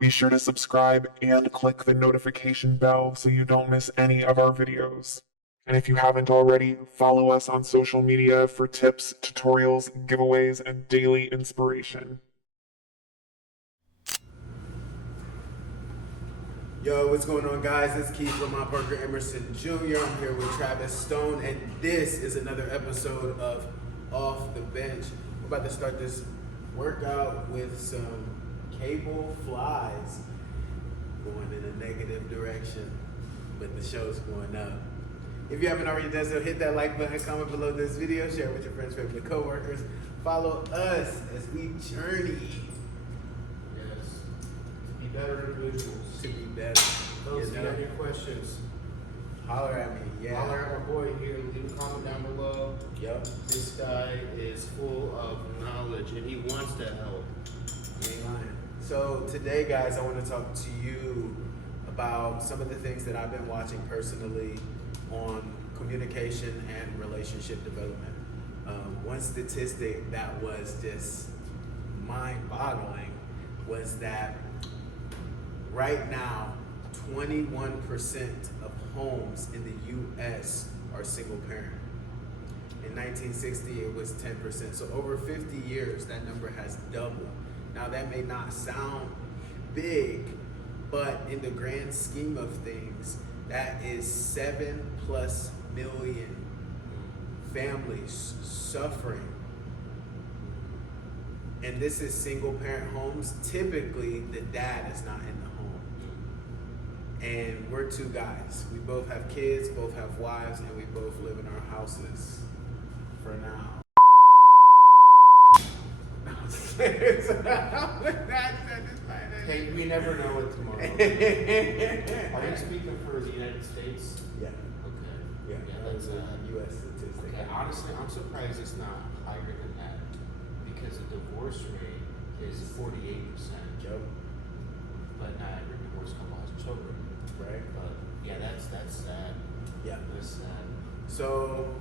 Be sure to subscribe and click the notification bell so you don't miss any of our videos. And if you haven't already, follow us on social media for tips, tutorials, giveaways, and daily inspiration. Yo, what's going on, guys? It's Keith Lamont Parker Emerson Jr. I'm here with Travis Stone, and this is another episode of Off the Bench. We're about to start this workout with some cable flies going in a negative direction, but the show's going up. If you haven't already done so, hit that like button, comment below this video, share it with your friends, family, co-workers. Follow us as we journey. Yes. To be better individuals. To be better. Those you have your questions, Holler at me, yeah. holler at my boy here. Leave a comment down below. Yep. This guy is full of knowledge and he wants to help. You ain't lying. So today, guys, I want to talk to you about some of the things that I've been watching personally on communication and relationship development. One statistic that was just mind-boggling was that right now, 21% of homes in the U.S. are single parent. In 1960, it was 10%. So over 50 years, that number has doubled. Now that may not sound big, but in the grand scheme of things, that is 7+ million families suffering. And this is single parent homes. Typically, the dad is not in the home. And we're two guys. We both have kids, both have wives, and we both live in our houses for now. Hey, we never know what tomorrow is. Are you speaking for the United States? Yeah. Okay. Yeah, that's that's a U.S. statistic. okay. Honestly, I'm surprised it's not higher than that because the divorce rate is 48%. Yep. But not every divorce couple has children. Right. But yeah, that's sad. Yeah. That's sad. So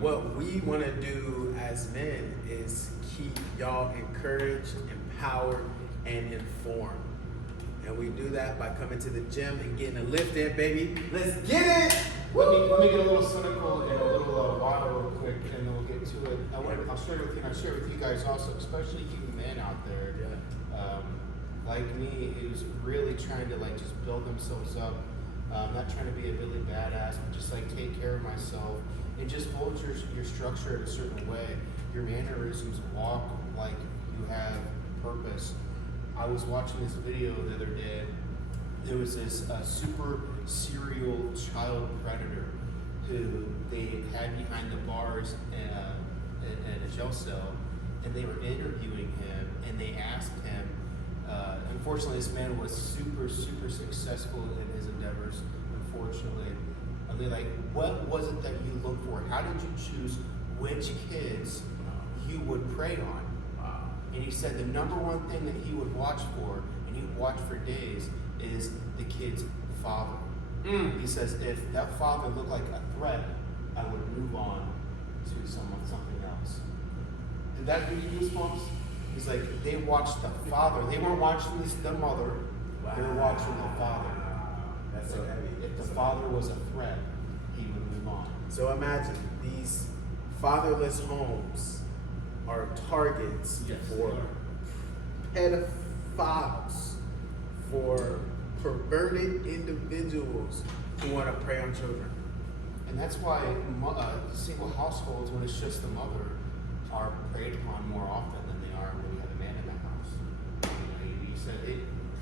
what we want to do as men is keep y'all encouraged, empowered, and informed. And we do that by coming to the gym and getting a lift in, baby. Let's get it! Let me get a little cynical and a little wild real quick, and then we'll get to it. I'll share it with you, and I'll share it with you guys also, especially you men out there. Yeah. Like me, who's really trying to like just build themselves up. Not trying to be a really badass, but just like take care of myself and just hold your structure in a certain way. Your mannerisms, walk like you have purpose. I was watching this video the other day. There was this super serial child predator who they had behind the bars in a jail cell, and they were interviewing him, and they asked him. Unfortunately, this man was super successful in his endeavors. Unfortunately, and they're like, "What was it that you looked for? How did you choose which kids you would prey on?" And he said the number one thing that he would watch for, and he would watch for days, is the kid's father. He says if that father looked like a threat, I would move on to something else. Did that give you goosebumps? He's like, they watched the father. They weren't watching the mother. They were watching the father. That's so heavy. If the father was a threat, he would move on. So imagine these fatherless homes are targets Yes, for pedophiles, for perverted individuals who want to prey on children. And that's why single households, when it's just the mother, are preyed upon more often than they are when you have a man in the house. He said,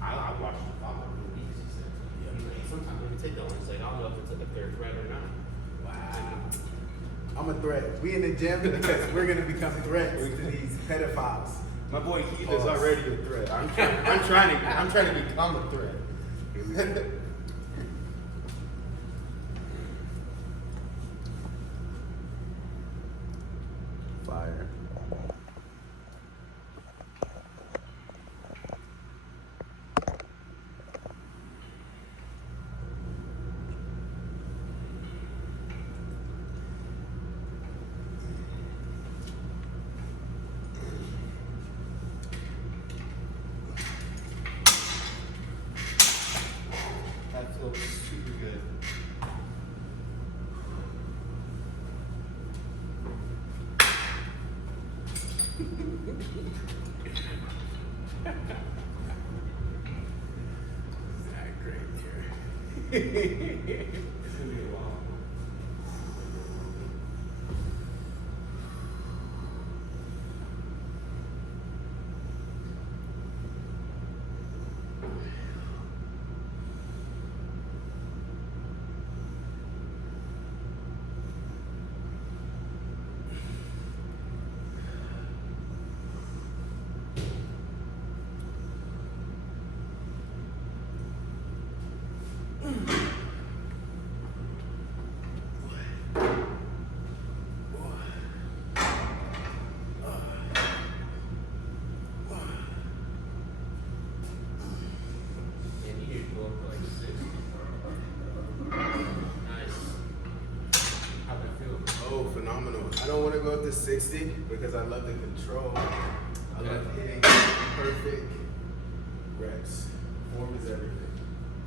I watched the father for weeks, he said. He's like, sometimes when you take that one, it's like, I don't know if they're a threat or not. Wow. I'm a threat. We in the gym because we're gonna become threats to these pedophiles. My boy Keith is already a threat. I'm trying to become a threat. Here we go. Fire. It's gonna be a while. Man, you need to go up to like 60. Nice. How'd that feel? Oh, phenomenal. I don't want to go up to 60 because I love the control. I love hitting perfect reps. Form is everything.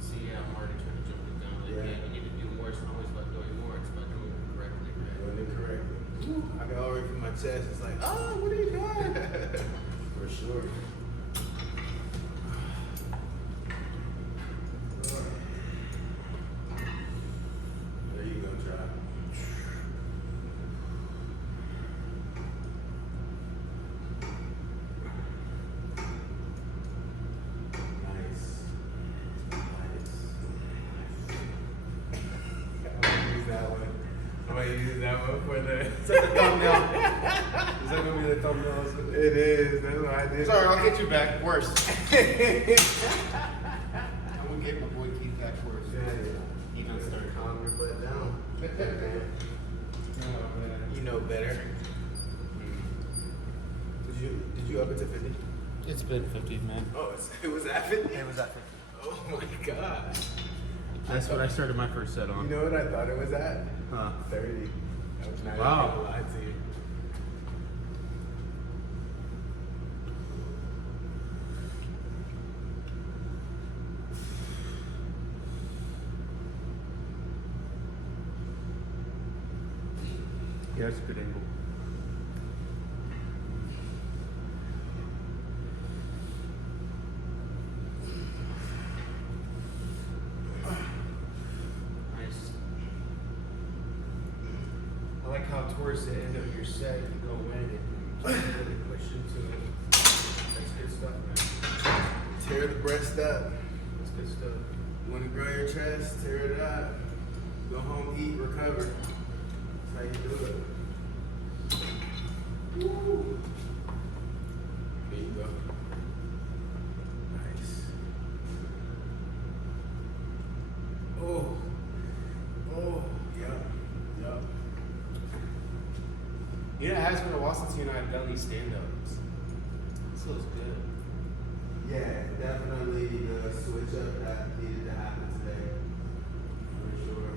See, yeah, I'm already trying to jump it down. Like, Yeah. yeah, you need to do more. It's not always about doing more. It's about doing it correctly, right? Doing it correctly. I can already feel my chest. It's like, oh, what are you doing? For sure. There you go, try. Nice. I'm gonna use that one for the. Is that the thumbnail? Is that gonna be the thumbnail? It is. That's what I did. Sorry, I'll get you back. Worse. I'm gonna get my boy Keith back first. Yeah. He done started. Calm your butt down. You know better. Did you up it to 50? It's been 50, man. Oh, it was at 50? It was at 50. Oh my god. That's what I started my first set You on. know what I thought it was at? Huh. 30. I was not Wow. even gonna lie to you. Yeah, it's a good angle. Nice. I like how towards the end of your set you go in and you really push into it. That's good stuff, man. Tear the breast up. That's good stuff. You want to grow your chest? Tear it up. Go home, eat, recover. That's how you do it. Woo. There you go. Nice. Oh. Oh. Yep. Yep. You know, it has been a while since you and I have done these stand-ups. This feels good. Yeah, definitely the switch up that needed to happen today. For sure.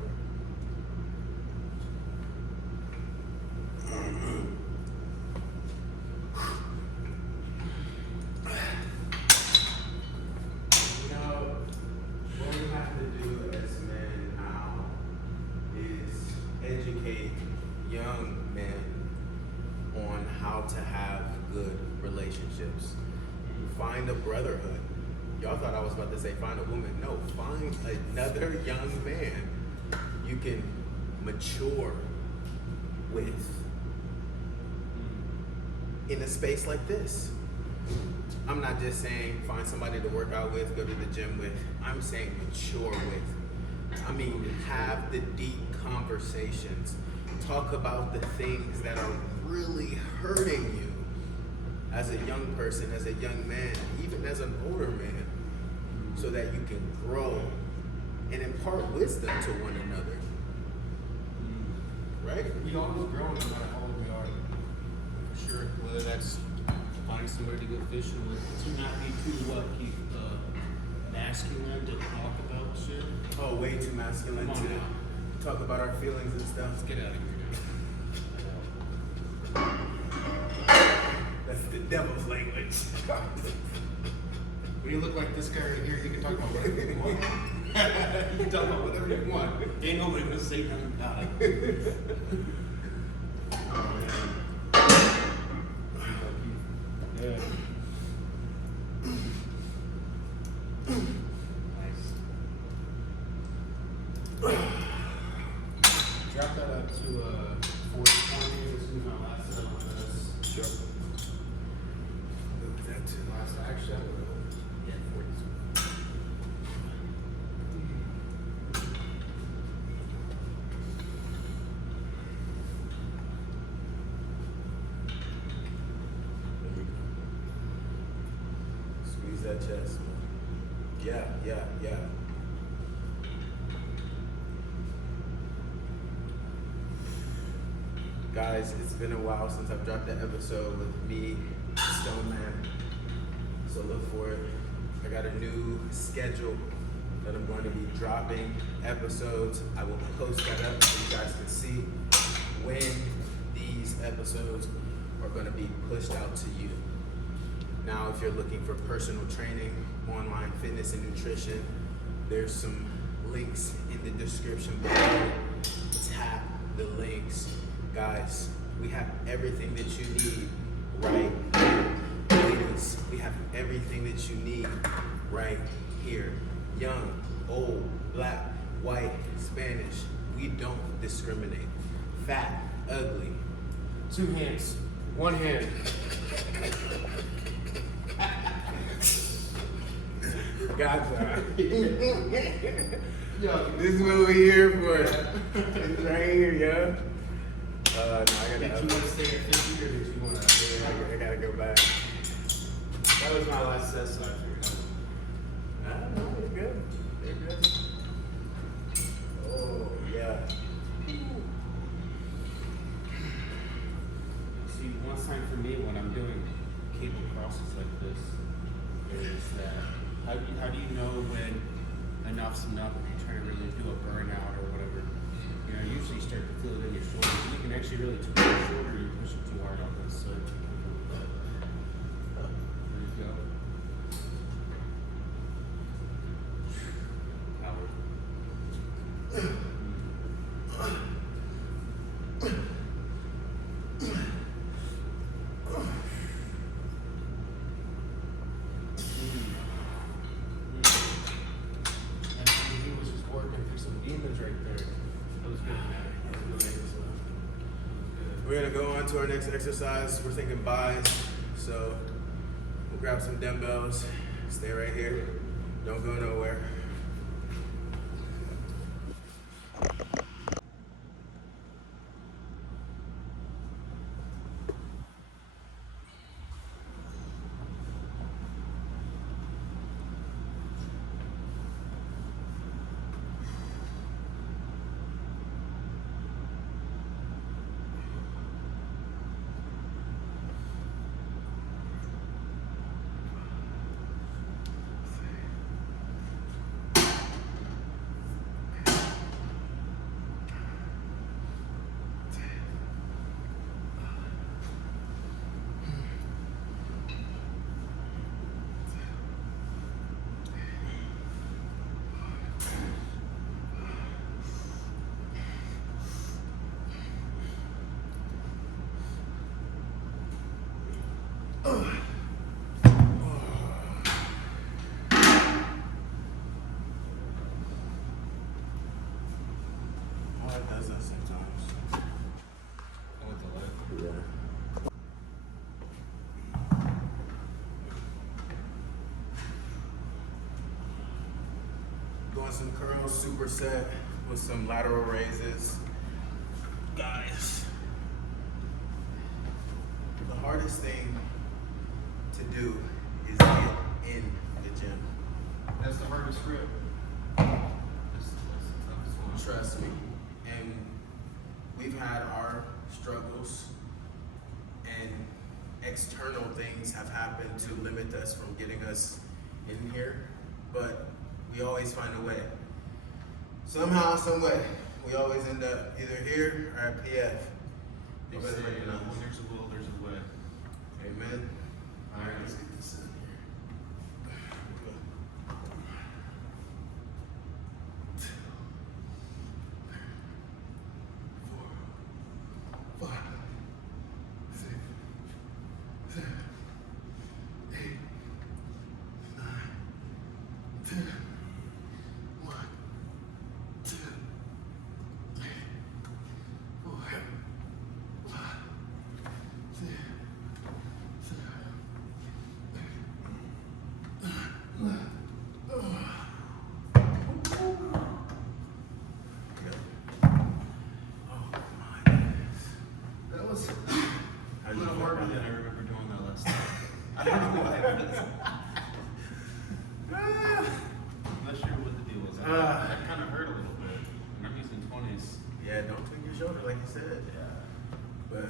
You know, what we have to do as men now is educate young men on how to have good relationships. Find a brotherhood. Y'all thought I was about to say find a woman. No, find another young man you can mature with in a space like this. I'm not just saying find somebody to work out with, go to the gym with. I'm saying mature with. I mean, have the deep conversations. Talk about the things that are really hurting you as a young person, as a young man, even as an older man, so that you can grow and impart wisdom to one another. Right? We always grow no matter how old we are. For sure. Whether that's finding somebody to go fishing with, to not be too keep masculine to talk about shit. Oh, way too masculine Come on to now. talk about our feelings and stuff. Let's get out of here. That's the devil's language. When you look like this guy right here, you can talk about whatever you want. You can talk about whatever you want. Ain't nobody gonna say nothing about it. Yeah. Nice. to 40-20. This is my last set on this. Sure. That too. Last action. Yeah, 40. Squeeze that chest. Yeah, yeah, yeah. Guys, it's been a while since I've dropped an episode with me, Stone Man. So look for it. I got a new schedule that I'm going to be dropping episodes. I will post that up so you guys can see when these episodes are going to be pushed out to you. Now, if you're looking for personal training, online fitness and nutrition, there's some links in the description below. Tap the links. Guys, we have everything that you need right here. Ladies, we have everything that you need right here. Young, old, black, white, Spanish, we don't discriminate. Fat, ugly. 2 hands. 1 hand. Gotcha. Yo, This is what we're here for. It's right here, yo. No, I did you gotta. want to stay at 50 or did you want to? I gotta go back. That was my last set, so I figured out. No, it's good. They're good. Oh yeah. See, one sign for me when I'm doing cable crosses like this is that how do you know when enough's enough if you're trying to really do a burnout or whatever? You know, usually you start to feel it in your shoulders. You can actually really twist your shoulder. You push it too hard on this. So there you go. Power. He was just working through some demons right there. That was good, man. That was really good. We're gonna go on to our next exercise. We're thinking buys, so we'll grab some dumbbells. Stay right here. Don't go nowhere. Oh, it does that sometimes. Yeah. Doing some curls, superset with some lateral raises. Guys, the hardest thing to do is get in the gym. That's the hardest grip. Trust me. And we've had our struggles, and external things have happened to limit us from getting us in here, but we always find a way. Somehow, some way, we always end up either here or at PF. They You say, better recognize. when there's a will, there's a way. Amen. All right, let's get this in here. that kind of hurt a little bit. And I'm using 20s. Yeah, don't tweak your shoulder like you said. Yeah. But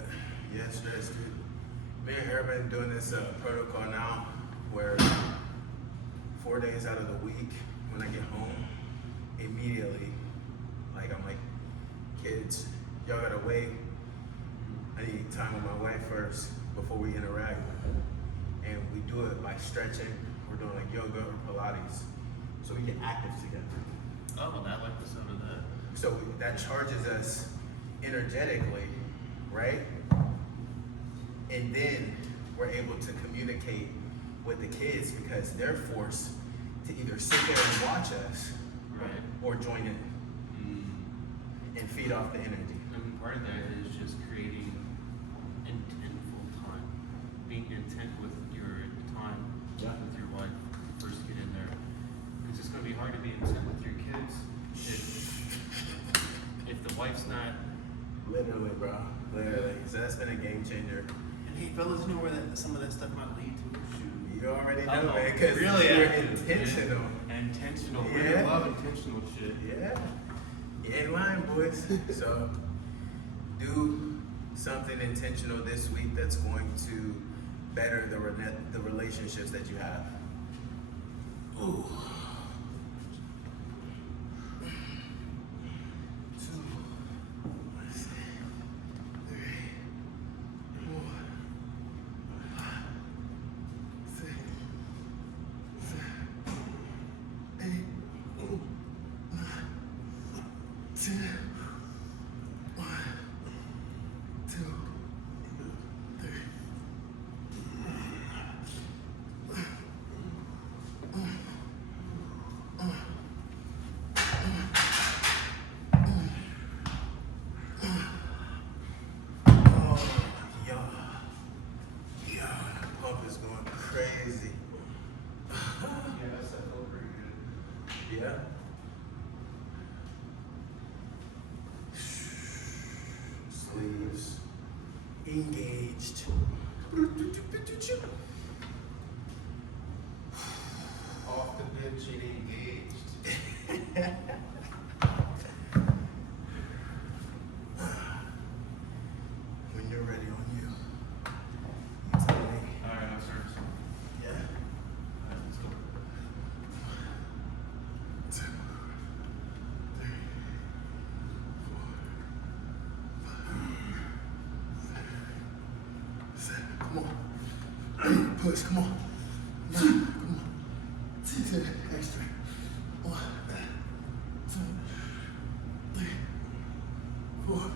yeah, stress, dude. Me and her been doing this protocol now where 4 days out of the week when I get home, immediately, like I'm like, kids, y'all gotta wait. I need time with my wife first before we interact. And we do it by stretching. We're doing like yoga or Pilates. So we get active together. Oh, I like the sound of that. So that charges us energetically, right? And then we're able to communicate with the kids because they're forced to either sit there and watch us, Right. or join in and feed off the energy. And part of that is just creating intentful time, being intent with your time with your wife. First get in there, because it's going to be hard to be intent with your kids if the wife's not. Literally, bro. Literally. So that's been a game changer. And hey, fellas, you know where some of that stuff might lead to? Shoot. You already know, Uh-oh. man, because Really you're active, intentional. man. Intentional. Yeah. Really love intentional shit. Yeah. You're in line, boys. So do something intentional this week that's going to better the relationships that you have. Ooh. 2, 3, 4, 5, 6, 7, 8, 9, 10. 1, 2, 3. Yeah, that pump is going crazy. Yeah, that's that felt pretty good. Yeah. Sleeves engaged. Off the bench and engaged. When you're ready, on you. You tell me. Alright, I'll start. Yeah. Alright, let's go. 2, 3, 4, 5, 6, 7. Come on. Push, come on. 9, come on. 10 extra. 1, 2, 3, 4.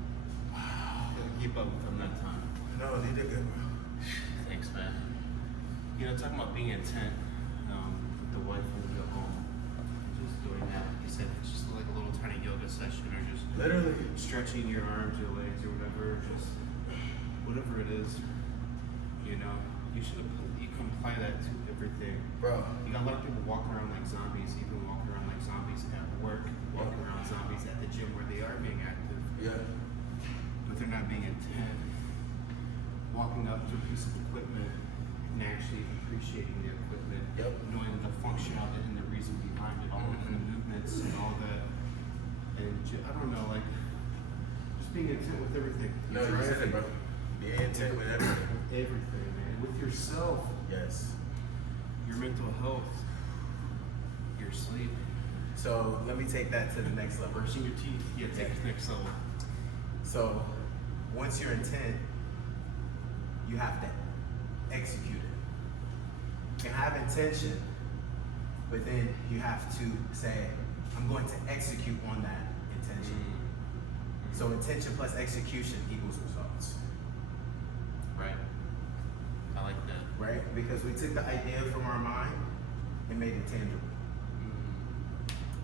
Couldn't keep up with them that time. No, they did good, bro. Thanks, man. You know, talking about being intent with the wife when we go home, just doing that. Like you said, it's just like a little tiny yoga session, or just Literally. stretching your arms or legs or whatever, just whatever it is. You know, you can apply that to everything. Bro. You got a lot of people walking around like zombies, even walking around like zombies at work, walking around zombies at the gym where they are being active, Yeah. but they're not being intent. Walking up to a piece of equipment and actually appreciating the equipment, Yep. knowing the function of it and the reason behind it, all the kind of movements and all that. And I don't know, like just being intent with everything. No, you said it, bro. Be intent with everything. Everything, man. With yourself, Yes. your mental health, your sleep, So let me take that to the next level. brushing your teeth. Yeah, take it to the next level. So once you're intent, you have to execute it. You can have intention, but then you have to say, I'm going to execute on that intention. So intention plus execution equals results, Right. I like that. right? Because we took the idea from our mind and made it tangible.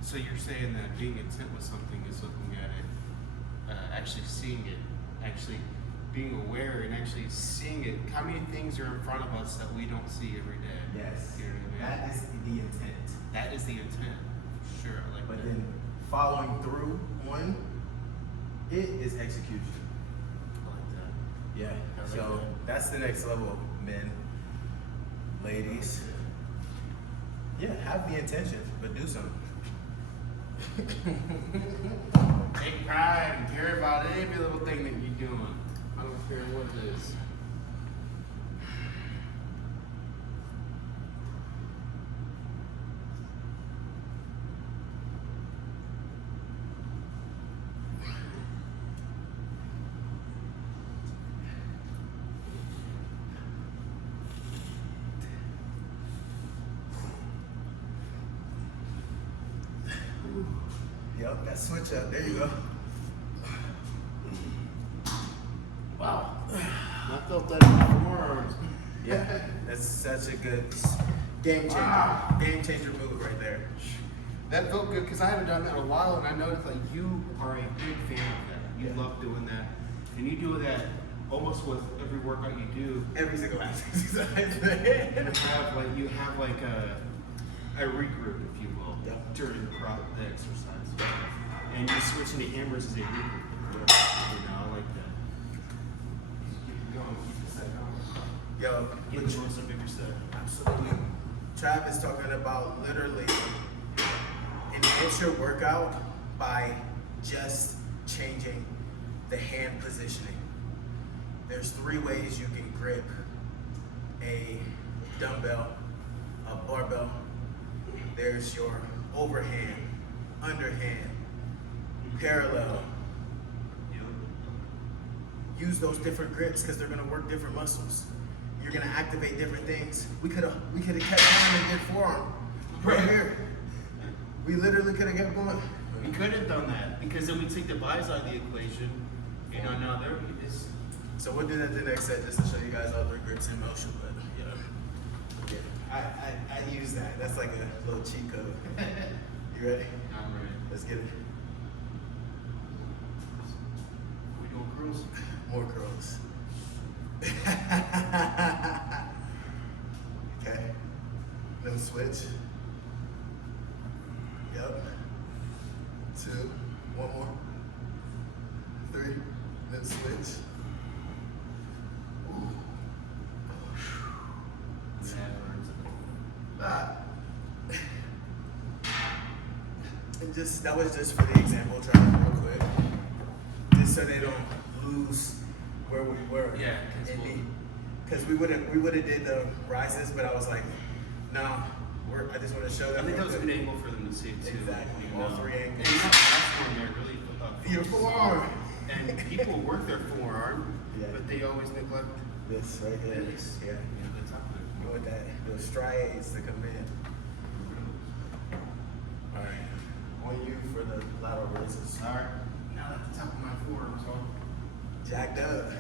So you're saying that being intent with something is looking at it, actually seeing it, actually being aware and actually seeing it. How many things are in front of us that we don't see every day? Yes. You know what I mean? That is the intent. That is the intent. Sure, I like But that. then following through on It is execution. I like that. Yeah. I like So that. that's the next level, men, ladies. Yeah, have the intention, but do something. Take pride and care about every little thing that you're doing. I don't care what it is. Yep, that switch up. There you go. Wow. I felt that in my forearms. Yeah, that's such a good game changer. Game changer move right there. That felt good because I haven't done that in a while, and I noticed like you are a big fan of that. You love doing that, and you do that almost with every workout you do. Every single exercise. You have like a regroup, if you will, during the exercise, and you switch into hammers as a regroup. You know, I like that. Keep it going, keep the set going. Yo, Get the most of every set. absolutely. Trav is talking about literally enhance your workout by just changing the hand positioning. There's 3 ways you can grip a dumbbell, a barbell. There's your overhand, underhand, parallel. Use those different grips because they're gonna work different muscles. You're gonna activate different things. We could have kept going and did forearm right here. We literally could have kept going. We could have done that because then we take the buys out of the equation. You know, now there is. So we'll do that the next set just to show you guys all 3 grips in motion. But yeah, I use that. That's like a little cheat code. You ready? I'm ready. Let's get it. We doing curls? More curls. Okay. Then switch. Yep. 2. 1 more. 3. Then switch. Ooh. And that was just for the example, try it real quick. Just so they don't lose where we were. Yeah, Because we would have did the rises, but I was like, no, I just want to show them. I think that was a good angle for them to see too. Exactly. You All know. 3 angles. And you know, that's one there really. Your forearm. And people work their forearm, Yeah. but they always neglect This right here. this. Yeah. The top of it. Go with that. Those striates to come in. All right. On you for the lateral raises. All right. Now at the top of my forearm, so. Jacked up.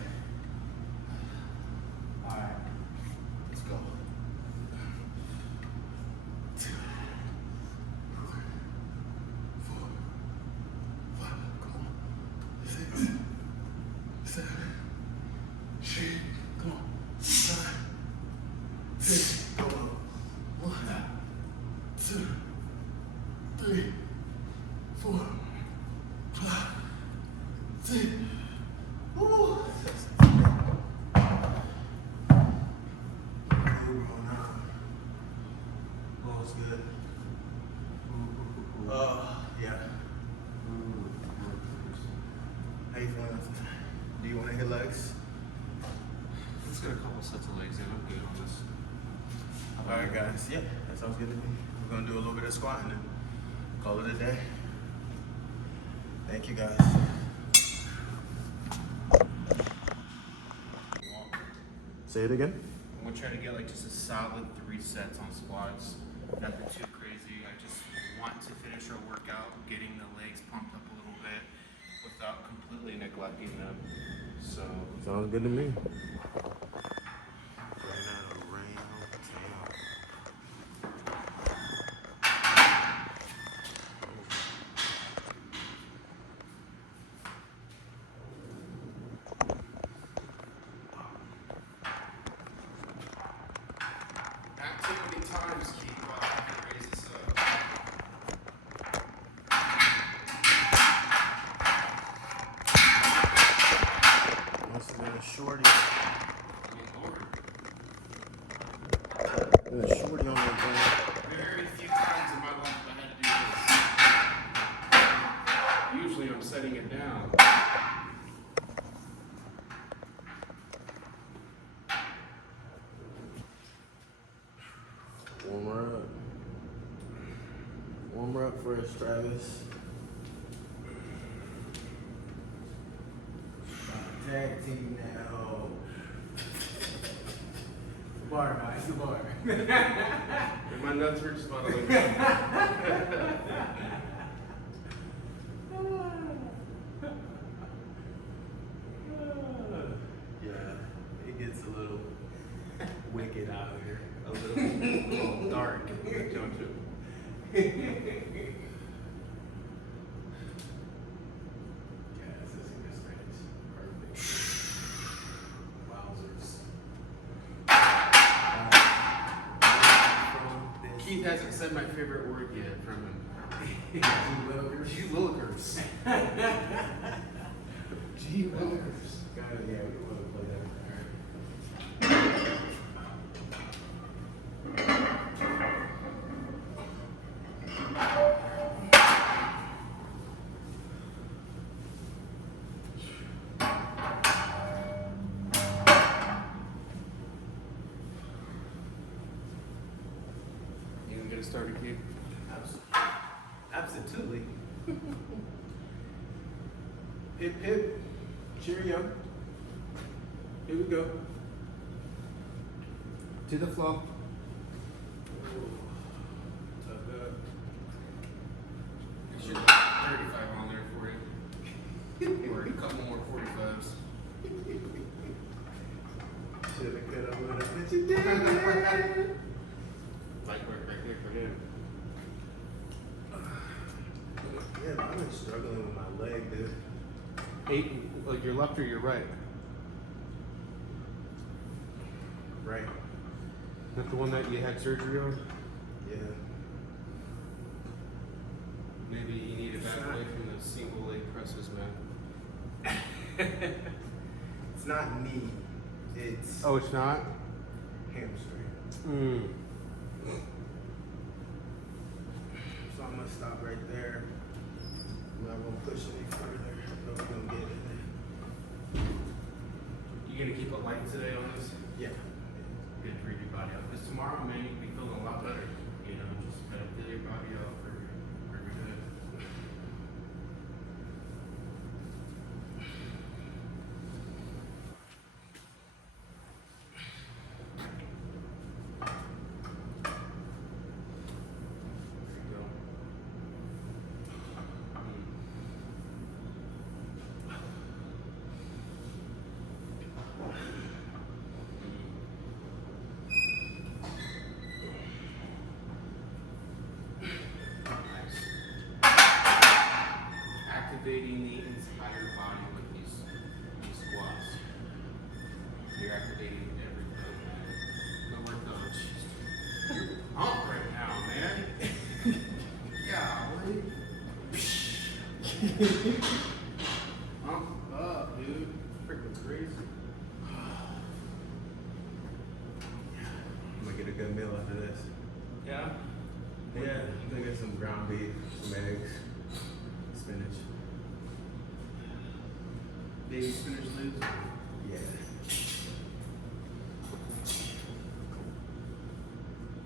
All right. Let's go. 2, 4, 5, come on. 6, 7, 8, come on. 9, 10, go on. 1, 2, 3, 4, 5, 6. Woo! It's good. Yeah. How you feeling? Do you want to hit legs? Let's get a couple sets of legs in. I'm good on this. All right, guys. Yeah, that sounds good to me. We're gonna do a little bit of squatting and call it a day. Thank you, guys. Say it again. I'm gonna try to get like just a solid 3 sets on squats. Nothing too crazy. I just want to finish our workout, getting the legs pumped up a little bit without completely neglecting them. So Sounds good to me. not too many times, Keith, while I have to raise this up. And a shorty on the ground. Very few times in my life have I had to do this. Usually I'm setting it down. Warm her up. Warm her up for us, Travis. Tag team now. The bar, guys, the bar. And my nuts were just bottling. Yeah, it gets a little wicked out here. A little dark. Don't you? Yes, this is good Spanish. Perfect. Wowzers. Keith hasn't said my favorite word yet from him. Gee willikers. Gee willikers. God, yeah, we want to play that. You gonna get it started, Keith? Absolutely. Hip hip. Cheerio. Here we go. To the floor. Tuck up. It should have 35 on there for you. Or a couple more 45s. Shoulda, coulda, woulda, but you did. Light work right there for him. Yeah, I've been struggling with my leg, dude. Like your left or your right? Right. Not the one that you had surgery on? Yeah. Maybe you need to back away from the single leg presses, man. It's not knee. It's Oh, it's not? hamstring. Mm. So I'm gonna stop right there. I'm not gonna push any further. No, we're gonna get in You gonna keep it light today on this? there. Yeah. Good for your body out. Because tomorrow, man, you can be feeling a lot better. You know, just gotta feel your body out for good. There you go. Nice. Activating the entire body with these squats. You're activating everything, man. No work done. You're pumped right now, man. Golly. Pumped up, dude. Freaking crazy. I'm gonna get a good meal after this. Yeah? Yeah, I'm gonna get some ground beef, some eggs, spinach. Baby spinach lids? Yeah.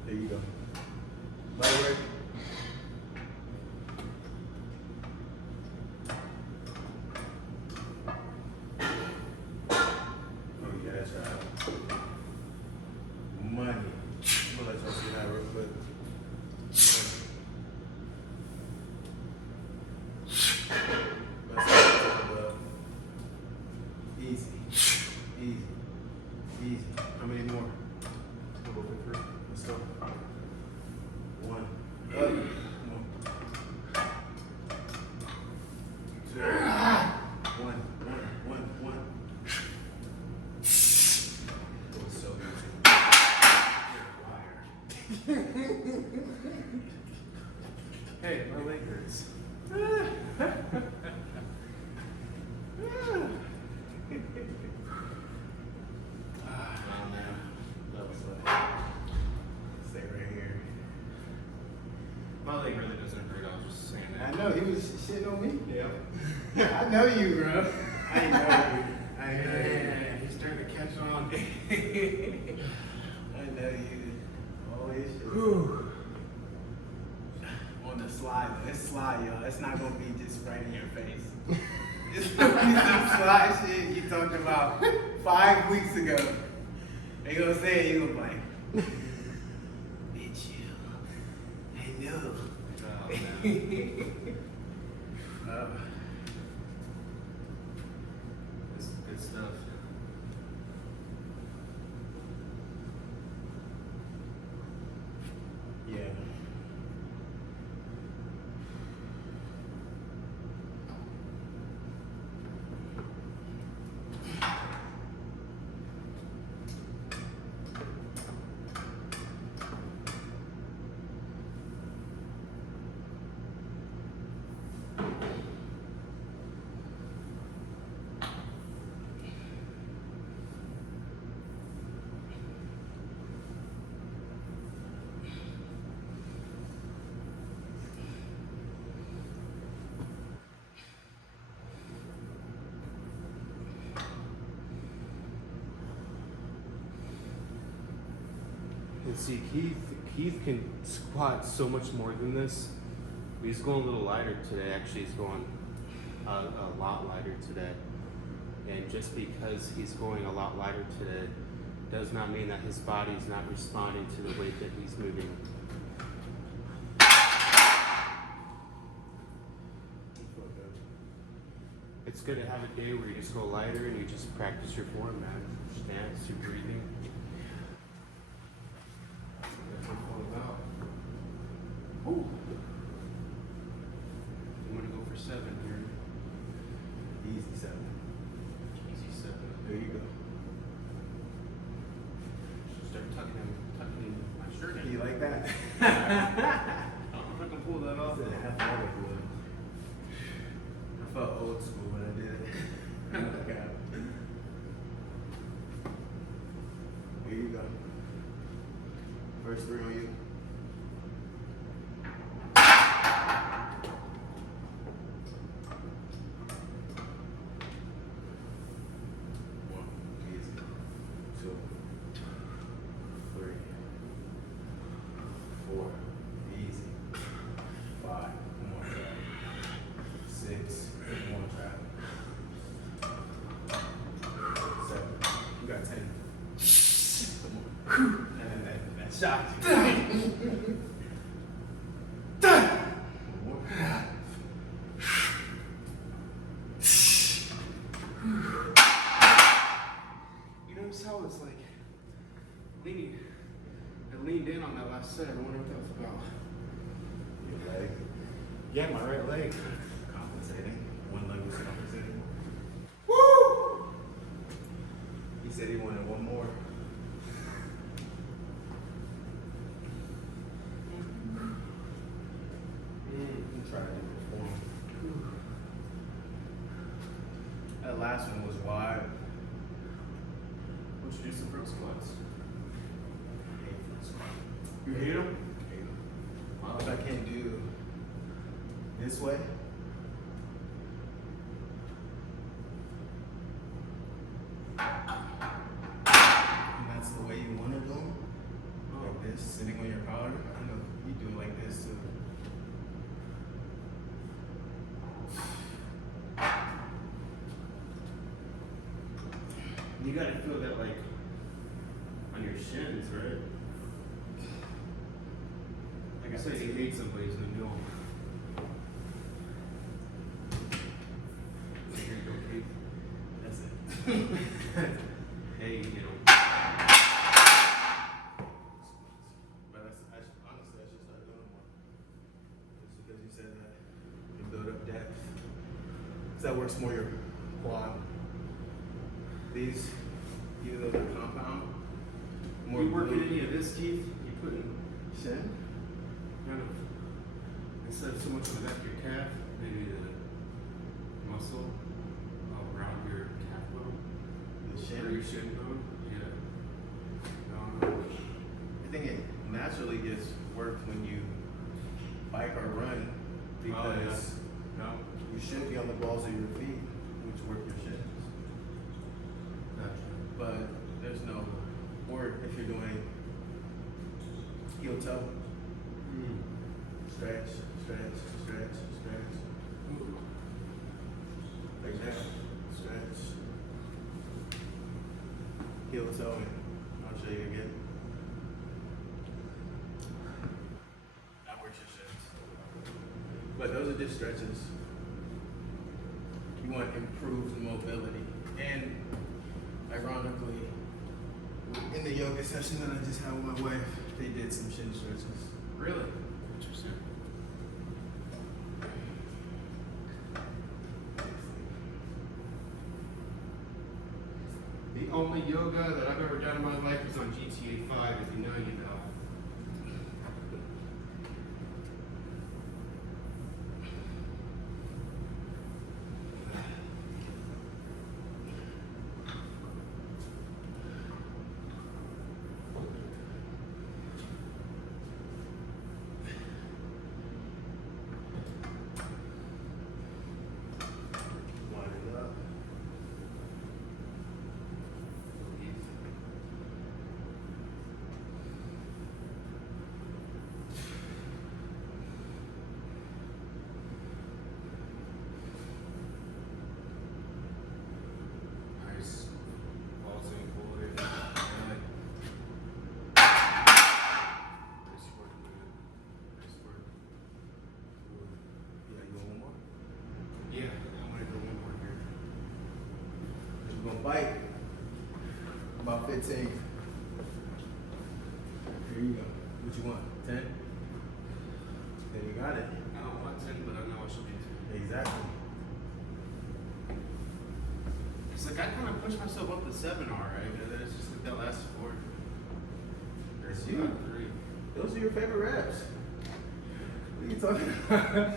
There you go. Light work. Oh yeah, that's right. Money. I'm gonna let y'all see that real quick. Let's go. Easy. Easy. Easy. How many more? We'll go for three. Let's go. One. Up. Come on. Two. One. That was so easy. You're a liar. Hey, my leg hurts. Oh, man. That was know you, bro. I know you. I know Man, he's starting to catch on. you. I know you. Always. Whew. On the slide, though. It's slide, y'all. It's not gonna be just right in your face. It's gonna be some slide shit you talked about 5 weeks ago. They gonna say it, you gonna be like, bitch, you. I know. Oh, man. This is good stuff. Yeah. And see, Keith can squat so much more than this. He's going a little lighter today. Actually, he's going a lot lighter today. And just because he's going a lot lighter today does not mean that his body's not responding to the weight that he's moving. It's good to have a day where you just go lighter and you just practice your form, man. Your stance, your breathing. That's what it's all about. Ooh. I'm gonna go for 7 here. Easy 7. Easy 7. There you go. Start tucking my shirt in. You like that? I don't know if I can pull that off. It's an athletic one. I felt old school when I did it. Look out. Here you go. First 3 on you. One, easy. 2, 3, 4, easy. 5, one more try. 6, one more try. 7, you got 10. Come on. And then that shot. One more. You notice how it's like leaning. I leaned in on that last set. I wonder what that was about. Your leg. Yeah, my right leg. Compensating. One leg was compensating. Woo! He said he wanted one more. Try to perform. That last one was wide. What'd you do some front squats? Hate front squat. You hate them? Hate 'em. If I can't do this way, and that's the way you want to do them, like this, sitting on your powder. I know you do it like this too. You gotta feel that like on your shins, right? Like I said, you hate somebody's gonna do them. Here you go, Keith. That's it. Hey, you know. But honestly, I should start doing more. Just because you said that, you build up depth. So that works more your quad. These, even though they're compound, more You working glute. any of this, Keith? You putting Shin? kind of instead of so much on the back of your calf, maybe the muscle around your calf bone The or shin? your shin bone. Yeah. I think it naturally gets worked when you bike or run because No. you should be on the balls of your feet. toe. Stretch, stretch, stretch, stretch. Like that. Stretch. Heel toe in. I'll show you again. That works your shins. But those are just stretches. You want improved mobility. And ironically, in the yoga session that I just had with my wife, they did some shin stretches. Really? Interesting. The only yoga that I've ever done in my life was on GTA 5. If you know, you know. Line it up. Nice. Balls in forward. Good. Nice work, man. Nice work. Yeah, you want one more? Yeah, I want to go one more here. We're gonna bite. About 15. Here you go. What you want? 10? Then you got it. I don't want 10, but I know I should be 10. Exactly. It's like I kind of pushed myself up to 7, alright, but then it's just like that last 4. That's I you. got 3. Those are your favorite reps. What are you talking about?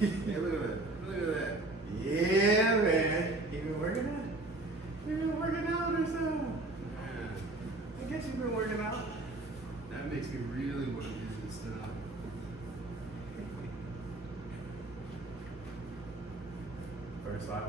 Hey, look at that. Look at that. Yeah, man. You been working out? You been working out or something? Man, I guess you've been working out. that makes me really want to do this now. First 5.